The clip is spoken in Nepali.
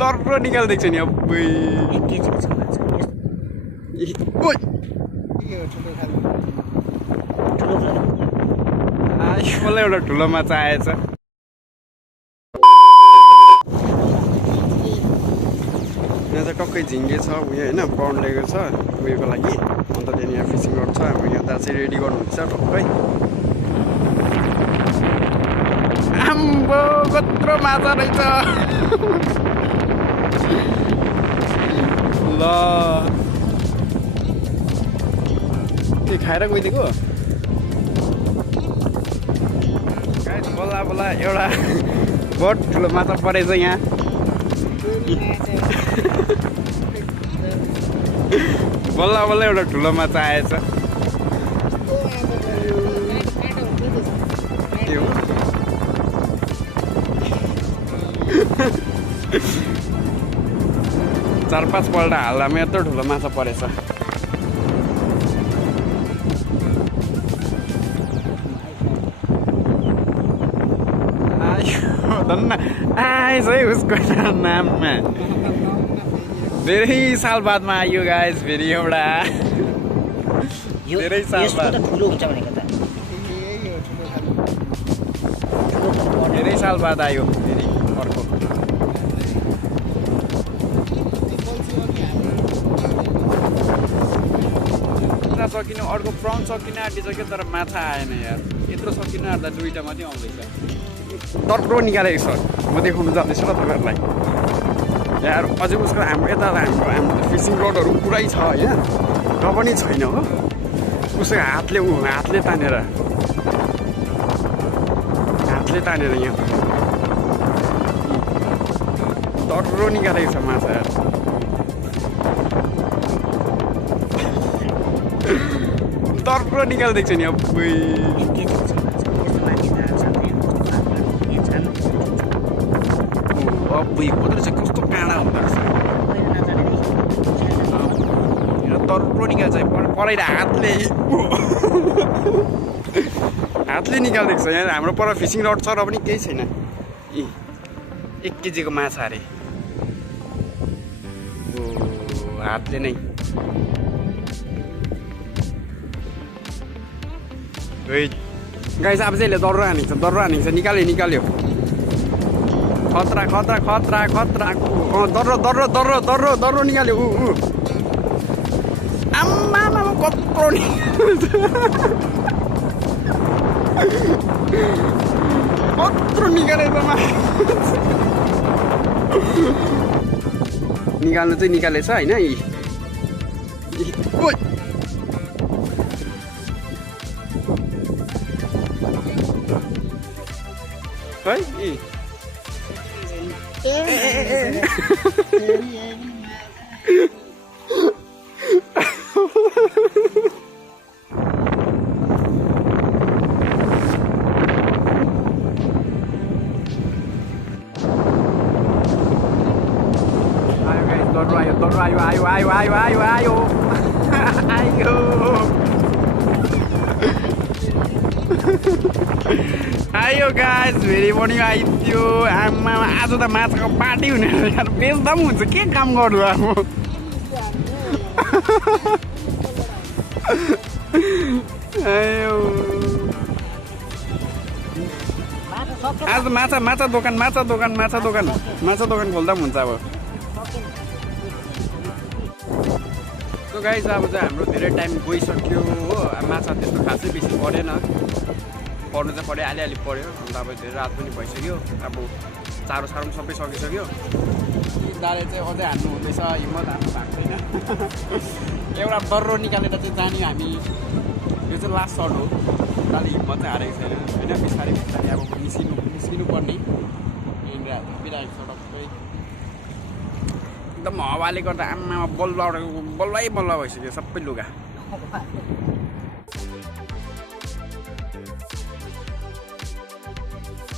तर्रो निकाल्दैछ नि अब्बै मलाई एउटा ठुलो माछा आएछ यहाँ चाहिँ टक्कै झिङ्गे छ उयो होइन पन्ड लिएको छ उयोको लागि अन्त त्यहाँनिर यहाँ फिसिङ रड छ हाम्रो यहाँ दाजु चाहिँ रेडी गर्नुहुन्छ टक्कै आम्बो कत्रो माछा रहेछ ल के खाएर गइदिएको बल्ल बल्ल एउटा बहुत ठुलो माछा परेछ यहाँ बल्ल बल्ल एउटा ठुलो माछा आएछ चार पाँच पल्ट हाल्दामा यत्रो ठुलो माछा परेछ धन्न आएछ है उसको नाममा धेरै साल बादमा आयो गाइस फेरि एउटा धेरै साल बाद धेरै साल बाद आयो फेरि अर्को सकिनु अर्को प्राउन सकिन आँटिसक्यो तर माछा आएन यार यत्रो सकिन आँट्दा दुईटा मात्रै आउँदैछ तर्रो निकालेको छ म देखाउनु जाँदैछु ल तपाईँहरूलाई यार अझै उसको हाम्रो यता हाम्रो फिसिङ रडहरू पुरै छ होइन र पनि छैन हो उसको हातले तानेर यहाँ तर्रो निकालेको छ माछा यार तर्रो निकाल्दैछ नि अब्बै अब्बै कोदो चाहिँ कस्तो काँडा हुँदो रहेछ तर्रो निकाल्छ पराइर हातले निकाल्दैछ यहाँ हाम्रो पर फिसिङ रड छ र पनि केही छैन 1 केजीको माछा अरे हातले नै गाइस अब चाहिँ दर्रो हानिन्छ निकाल्यो खतरा दर्रो निकाल्यो आम्मा कत्रो निकालेछ निकाल्नु चाहिँ निकालेछ होइन आयो गाइस फेरि पनि आइदियो आमा आज त माछाको पार्टी हुने यार बेच्दा पनि हुन्छ के काम गर्नु अब आयो आज माछा दोकान खोल्दा पनि हुन्छ अब सो गाइस अब चाहिँ हाम्रो धेरै टाइम गइसक्यो हो माछा त्यस्तो खासै बेसी परेन पर्नु चाहिँ पऱ्यो अलिअलि पऱ्यो अन्त अब धेरै रात पनि भइसक्यो अब चारो पनि सबै सकिसक्यो दाले चाहिँ अझै हान्नु हुँदैछ हिम्मत हान्नु भएको छैन एउटा दर्रो निकालेर चाहिँ जाने हामी यो चाहिँ लास्ट सर्ट हो दाले हिम्मत चाहिँ हारेको छैन होइन बिस्तारै अब निस्किनु पर्ने यहाँनिर हालिरहेको छ टक्कै एकदम हावाले गर्दा आमामा बल्ल भइसक्यो सबै लुगा